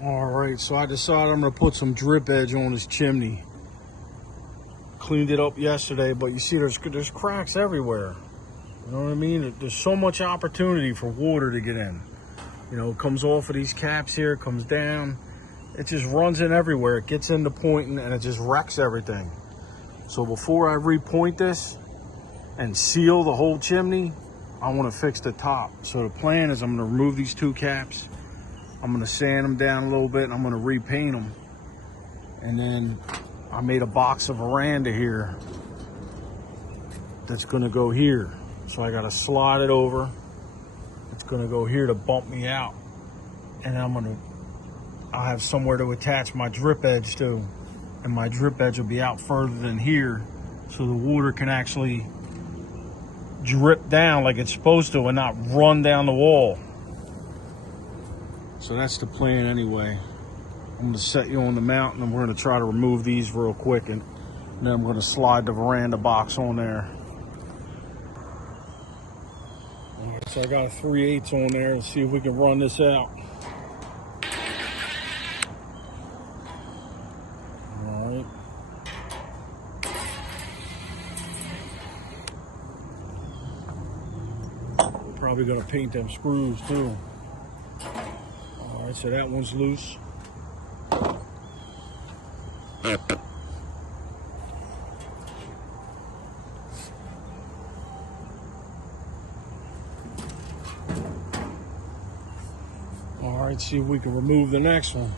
All right, so I decided I'm gonna put some drip edge on this chimney. Cleaned it up yesterday, but you see there's cracks everywhere. You know what I mean? There's so much opportunity for water to get in. You know, it comes off of these caps here, it comes down. It just runs in everywhere. It gets into pointing and it just wrecks everything. So before I repoint this and seal the whole chimney, I want to fix the top. So the plan is I'm going to remove these two caps. I'm going to sand them down a little bit and I'm going to repaint them. And then I made a box of veranda here that's going to go here. So I got to slide it over. It's going to go here to bump me out. And I'll have somewhere to attach my drip edge to. And my drip edge will be out further than here. So the water can actually drip down like it's supposed to and not run down the wall. So that's the plan anyway. I'm going to set you on the mount and we're going to try to remove these real quick, and then I'm going to slide the veranda box on there. All right, so I got a 3/8 on there. Let's see if we can run this out. All right. Probably going to paint them screws too. All right, so that one's loose. All right, see if we can remove the next one.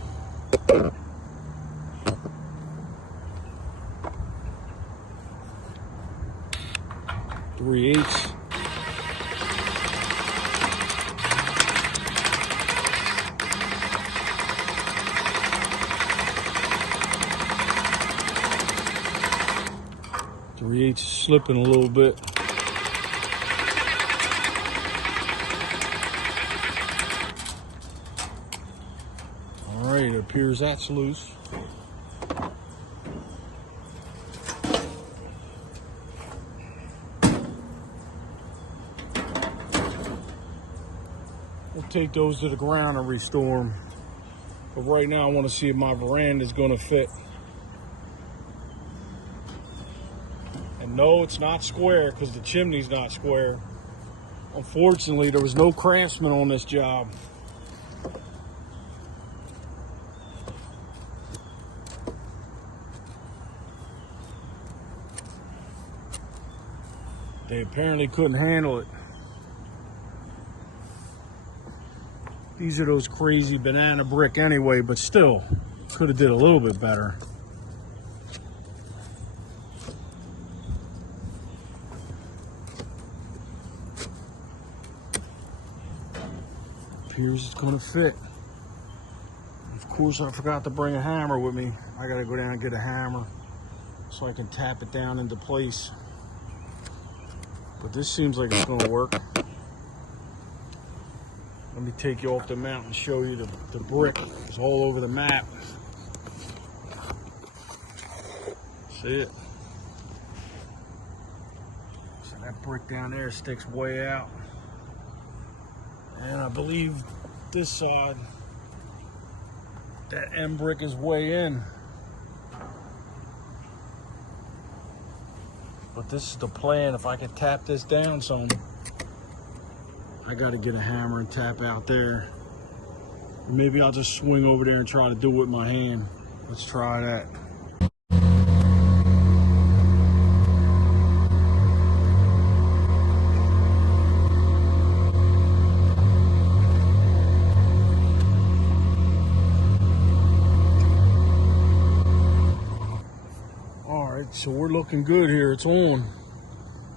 3/8. It's slipping a little bit. All right, it appears that's loose. We'll take those to the ground and restore them. But right now I want to see if my veranda is going to fit. And no, it's not square because the chimney's not square. Unfortunately, there was no craftsman on this job. They apparently couldn't handle it. These are those crazy banana brick anyway, but still, could have did a little bit better. Appears it's gonna fit. Of course, I forgot to bring a hammer with me. I gotta go down and get a hammer so I can tap it down into place. But this seems like it's gonna work. Let me take you off the mount and show you the brick. It's all over the map. See it? So that brick down there sticks way out. And I believe this side, that end brick is way in. But this is the plan. If I can tap this down some, I got to get a hammer and tap out there. Maybe I'll just swing over there and try to do it with my hand. Let's try that. So we're looking good here. It's on.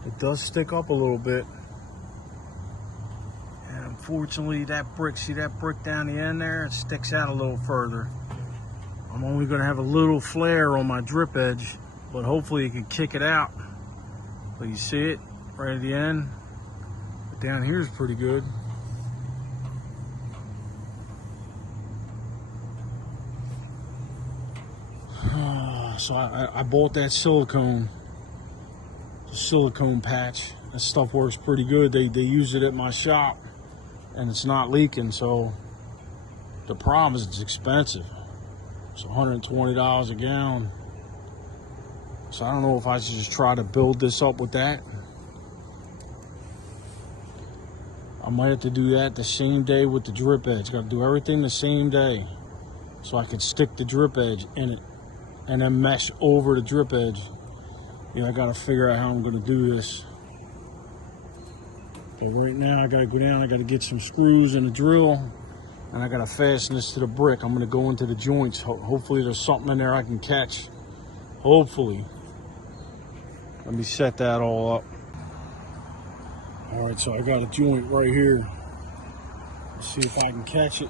It does stick up a little bit. And unfortunately that brick, see that brick down the end there? It sticks out a little further. I'm only going to have a little flare on my drip edge, but hopefully you can kick it out. But you see it right at the end. But down here is pretty good. So I bought that silicone, the silicone patch. That stuff works pretty good. They use it at my shop and it's not leaking, so The problem is it's expensive. It's $120 a gallon. So I don't know if I should just try to build this up with that. I might have to do that the same day with the drip edge. Got to do everything the same day so I can stick the drip edge in it and then mesh over the drip edge. I got to figure out how I'm going to do this. But right now I got to go down. I got to get some screws and a drill, and I got to fasten this to the brick. I'm going to go into the joints. Hopefully there's something in there I can catch. Hopefully. Let me set that all up. All right, so I got a joint right here. Let's see if I can catch it.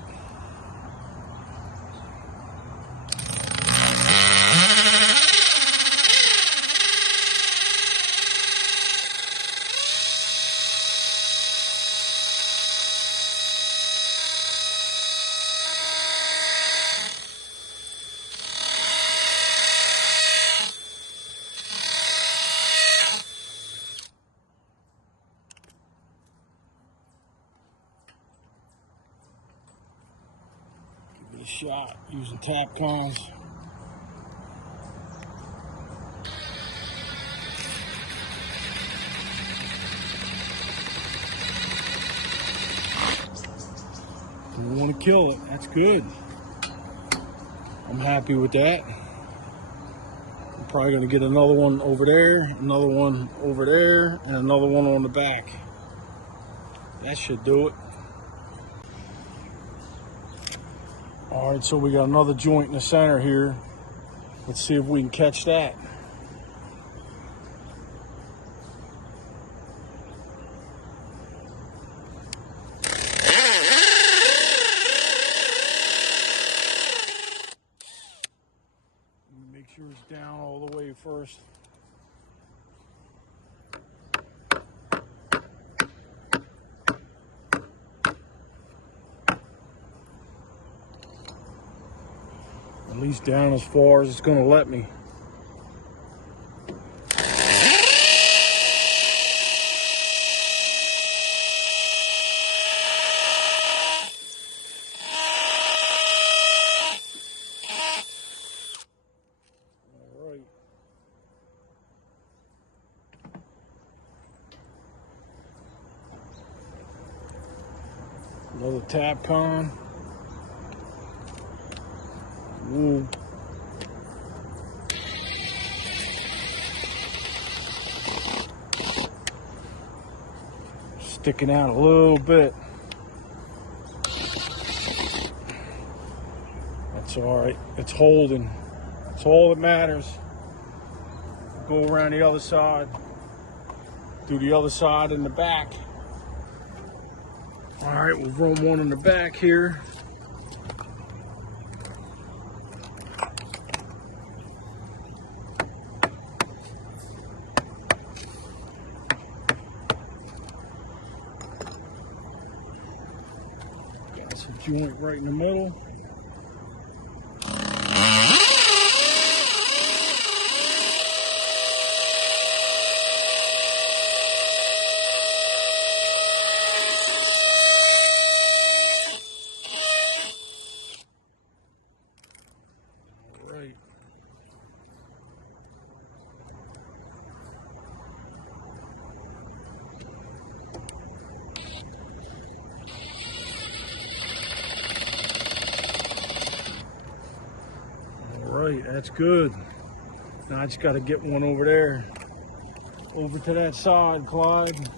Give it a shot using tap cons. We want to kill it. That's good. I'm happy with that. I'm probably going to get another one over there, another one over there, and another one on the back. That should do it. All right, so we got another joint in the center here. Let's see if we can catch that. Make sure it's down all the way first. At least down as far as it's going to let me. All right. Another tap con. Ooh. Sticking out a little bit. That's all right. It's holding. That's all that matters. Go around the other side. Do the other side in the back. All right, we'll run one in the back here. Got some joint right in the middle. Right. All right, that's good. Now I just got to get one over there. Over to that side, Clyde.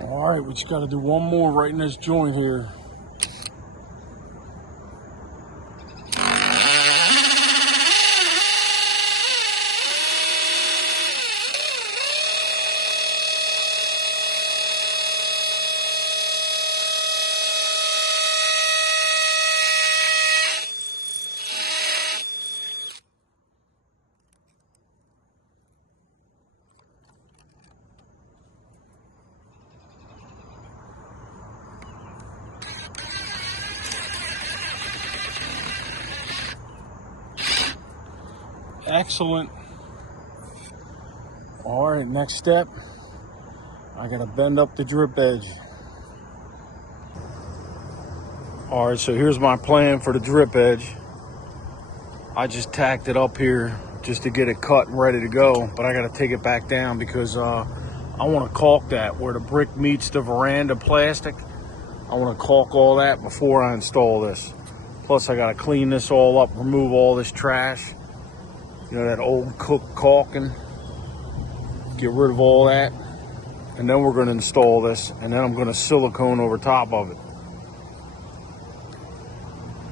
All right, we just got to do one more right in this joint here. Excellent. All right, next step, I gotta bend up the drip edge. All right, so here's my plan for the drip edge. I just tacked it up here just to get it cut and ready to go, but I gotta take it back down because I wanna caulk that where the brick meets the veranda plastic. I wanna caulk all that before I install this. Plus I gotta clean this all up, remove all this trash. You know, that old cooked caulking. Get rid of all that. And then we're gonna install this, and then I'm gonna silicone over top of it.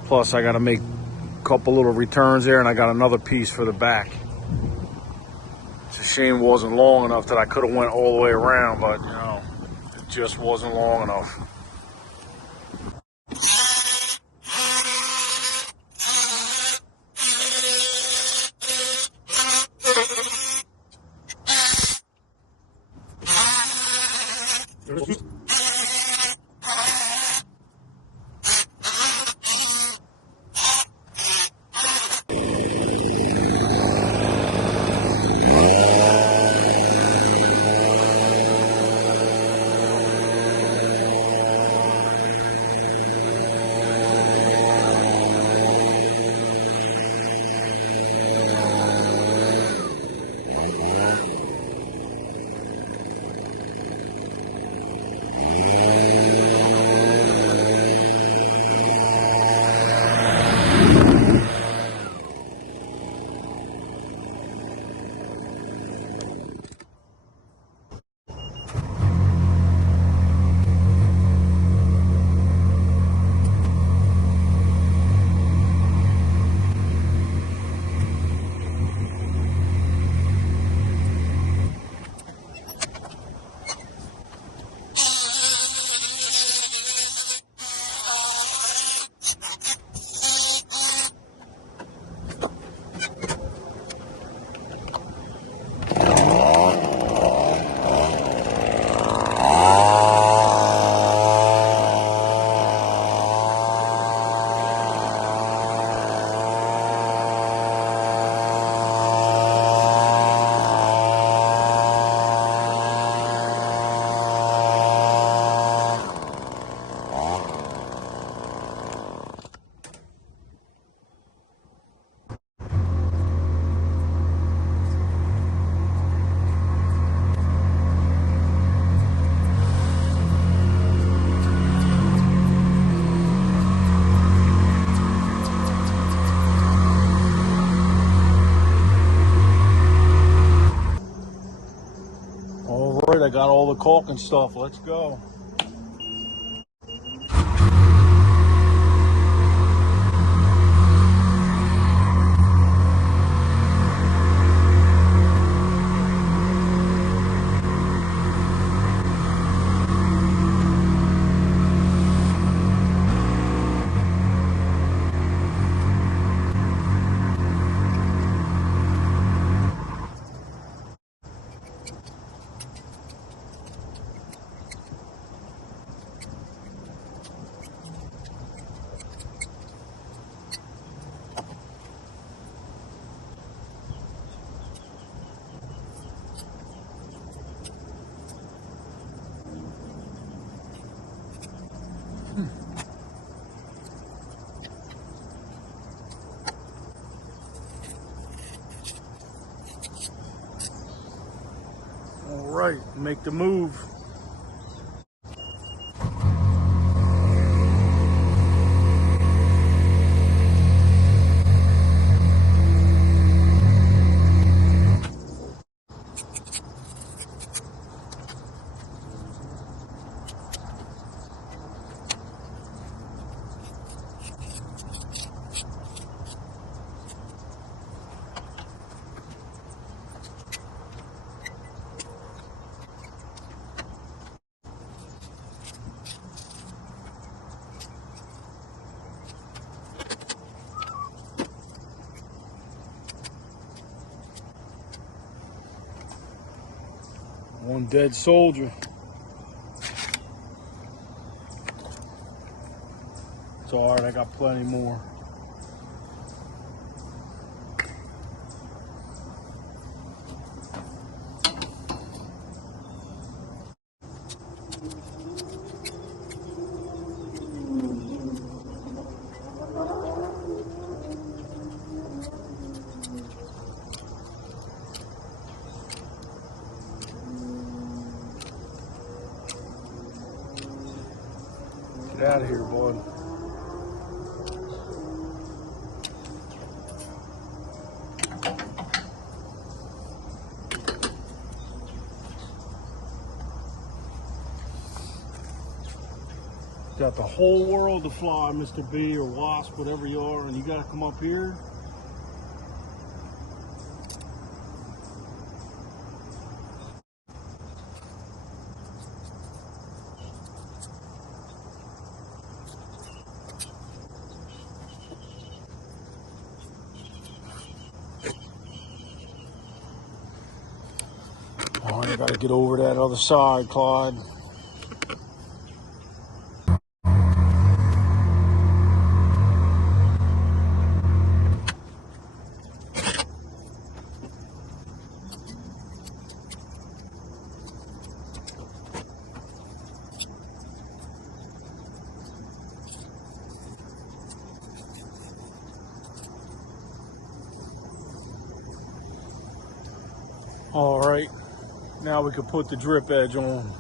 Plus I gotta make a couple little returns there, and I got another piece for the back. It's a shame it wasn't long enough that I could have went all the way around, but you know, it just wasn't long enough. All right, I got all the caulking stuff. Let's go. All right, make the move. One dead soldier. It's all right, I got plenty more. Get out of here, bud. Got the whole world to fly, Mr. Bee or Wasp, whatever you are, and you gotta come up here. Oh, I gotta get over that other side, Clyde. All right, now we can put the drip edge on.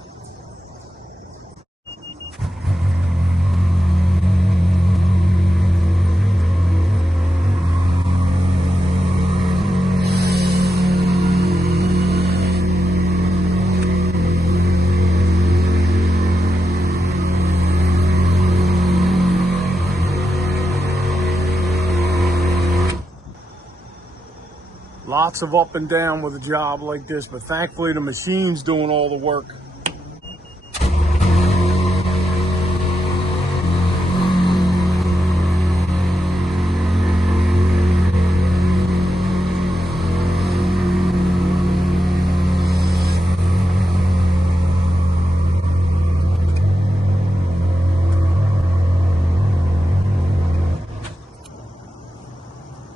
Lots of up and down with a job like this, but thankfully the machine's doing all the work.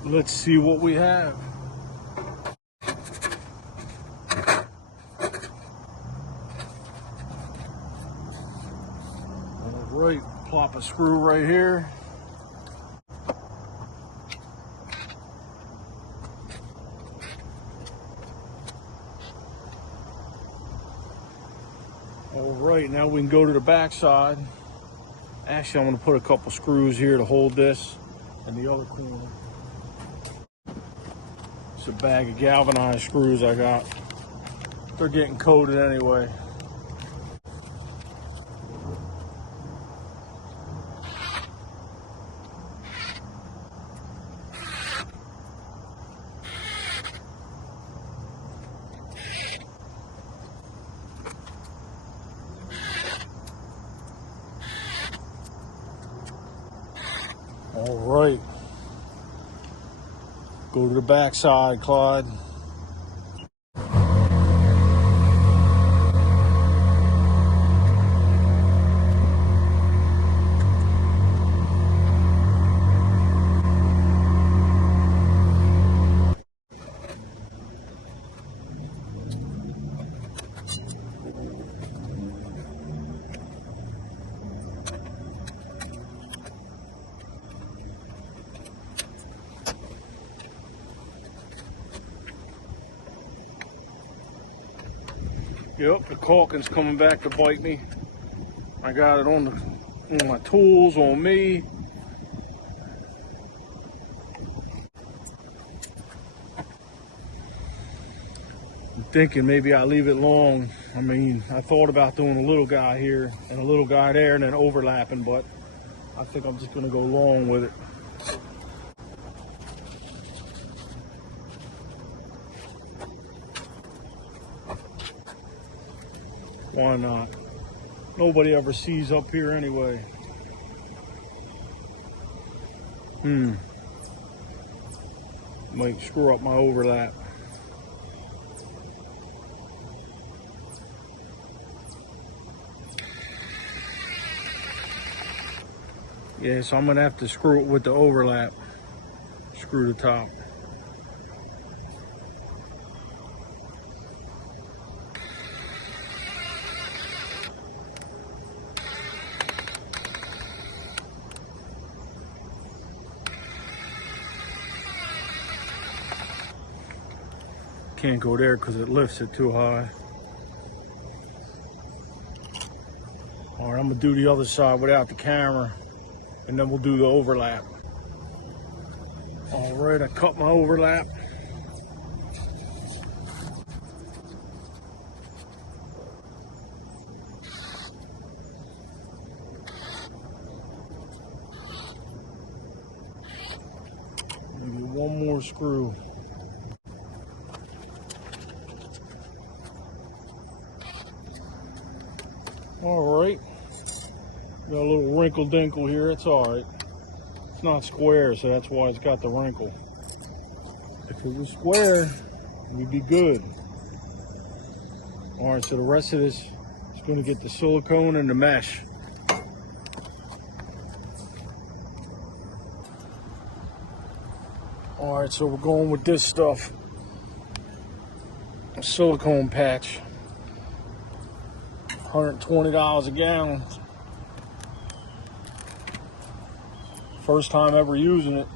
Let's see what we have. Right, plop a screw right here. All right, now we can go to the back side. Actually, I'm going to put a couple screws here to hold this in the other corner. It's a bag of galvanized screws I got. They're getting coated anyway. All right, go to the back side, Clyde. Yep, the caulking's coming back to bite me. I got it on my tools, on me. I'm thinking maybe I leave it long. I mean, I thought about doing a little guy here and a little guy there and then overlapping, but I think I'm just gonna go long with it. Why not? Nobody ever sees up here anyway. Might screw up my overlap. Yeah, so I'm gonna have to screw it with the overlap. Screw the top. Can't go there because it lifts it too high. All right, I'm gonna do the other side without the camera, and then we'll do the overlap. All right, I cut my overlap. Maybe one more screw. All right, got a little wrinkle dinkle here. It's all right. It's not square, so that's why it's got the wrinkle. If it was square, we'd be good. All right, so the rest of this is going to get the silicone and the mesh. All right, so we're going with this stuff. A silicone patch. $120 a gallon. First time ever using it.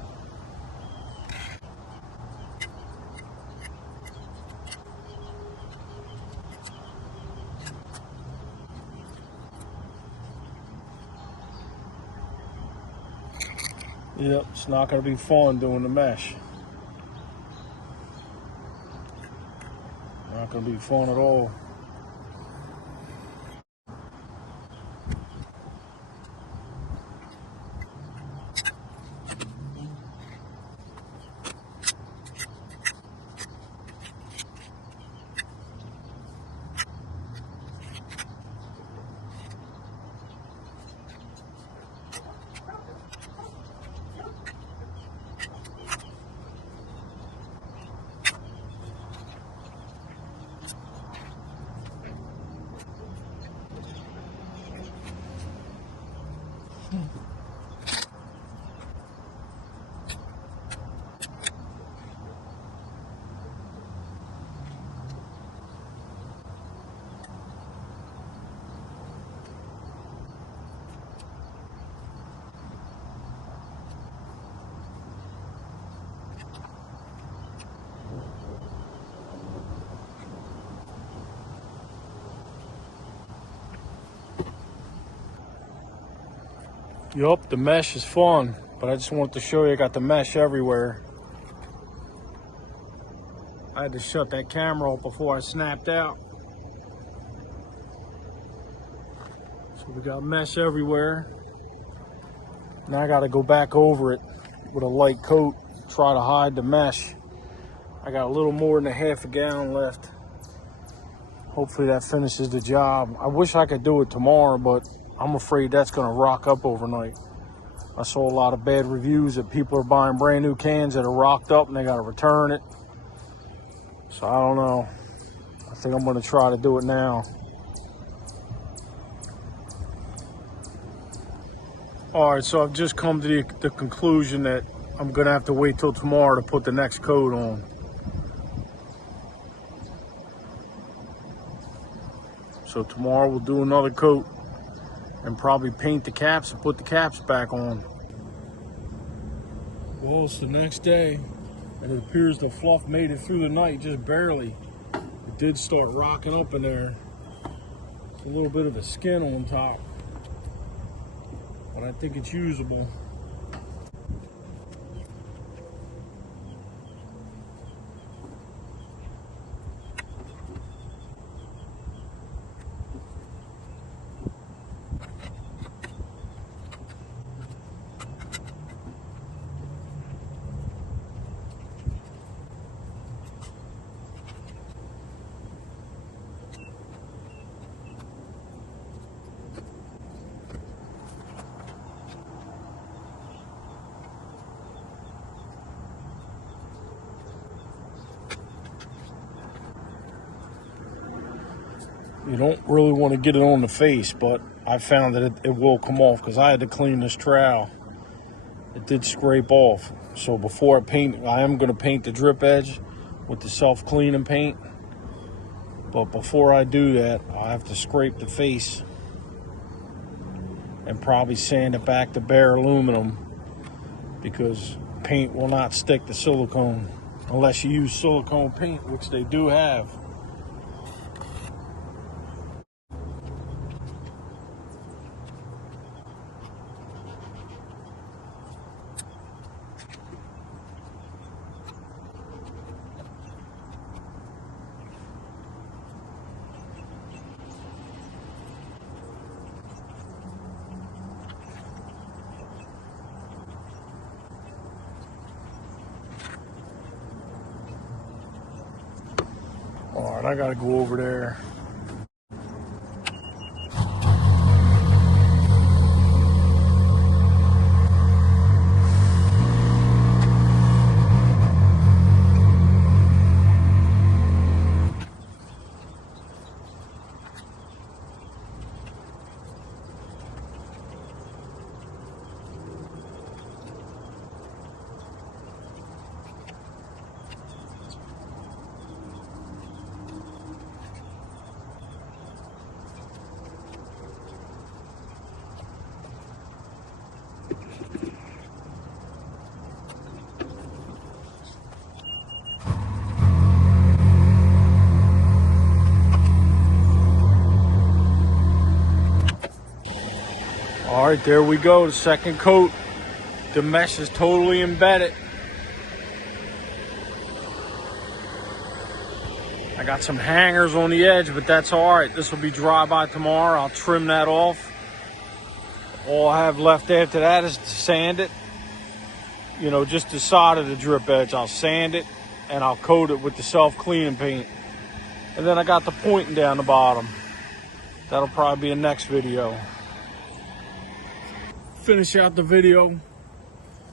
Yep, it's not going to be fun doing the mesh. Not going to be fun at all. Yup, the mesh is fun, but I just wanted to show you I got the mesh everywhere. I had to shut that camera off before I snapped out. So we got mesh everywhere. Now I got to go back over it with a light coat, try to hide the mesh. I got a little more than a half a gallon left. Hopefully that finishes the job. I wish I could do it tomorrow, but I'm afraid that's going to rock up overnight. I saw a lot of bad reviews that people are buying brand new cans that are rocked up and they got to return it. So I don't know. I think I'm going to try to do it now. All right, so I've just come to the conclusion that I'm going to have to wait till tomorrow to put the next coat on. So tomorrow we'll do another coat and probably paint the caps and put the caps back on. Well, it's the next day, and it appears the fluff made it through the night, just barely. It did start rocking up in there. It's a little bit of a skin on top, but I think it's usable. You don't really want to get it on the face, but I found that it will come off because I had to clean this trowel. It did scrape off. So before I paint, I am going to paint the drip edge with the self-cleaning paint. But before I do that, I have to scrape the face and probably sand it back to bare aluminum because paint will not stick to silicone unless you use silicone paint, which they do have. All right, I gotta go over there. All right, there we go, the second coat. The mesh is totally embedded. I got some hangers on the edge, but that's all right. This will be dry by tomorrow. I'll trim that off. All I have left after that is to sand it. You know, just the side of the drip edge. I'll sand it and I'll coat it with the self-cleaning paint. And then I got the pointing down the bottom. That'll probably be a next video. Finish out the video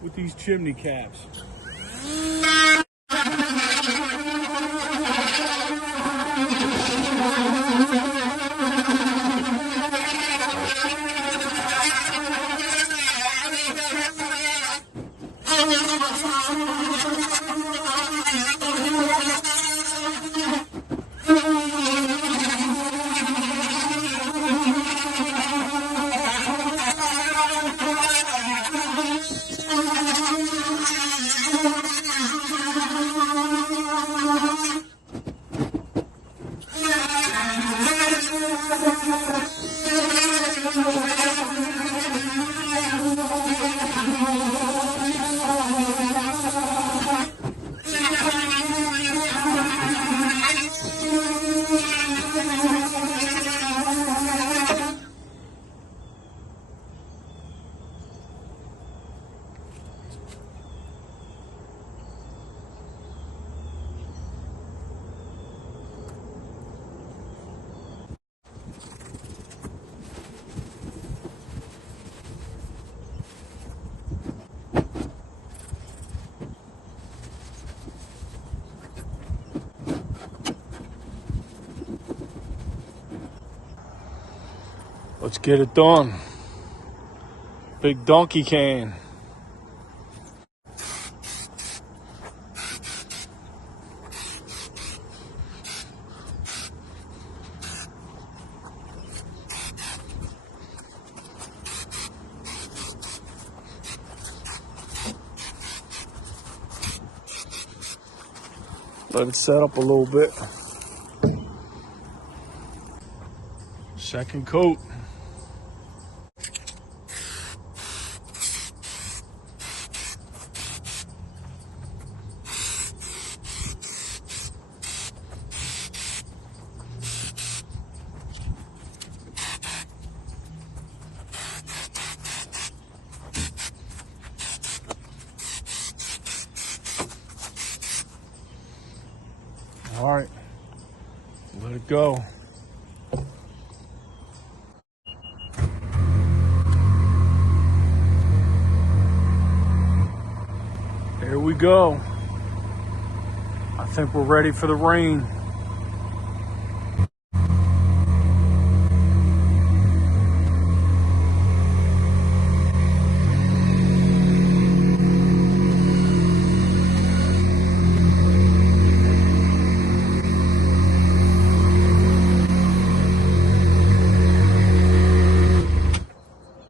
with these chimney caps. Let's get it done. Big donkey can. Let it set up a little bit. Second coat. All right, let it go. There we go. I think we're ready for the rain.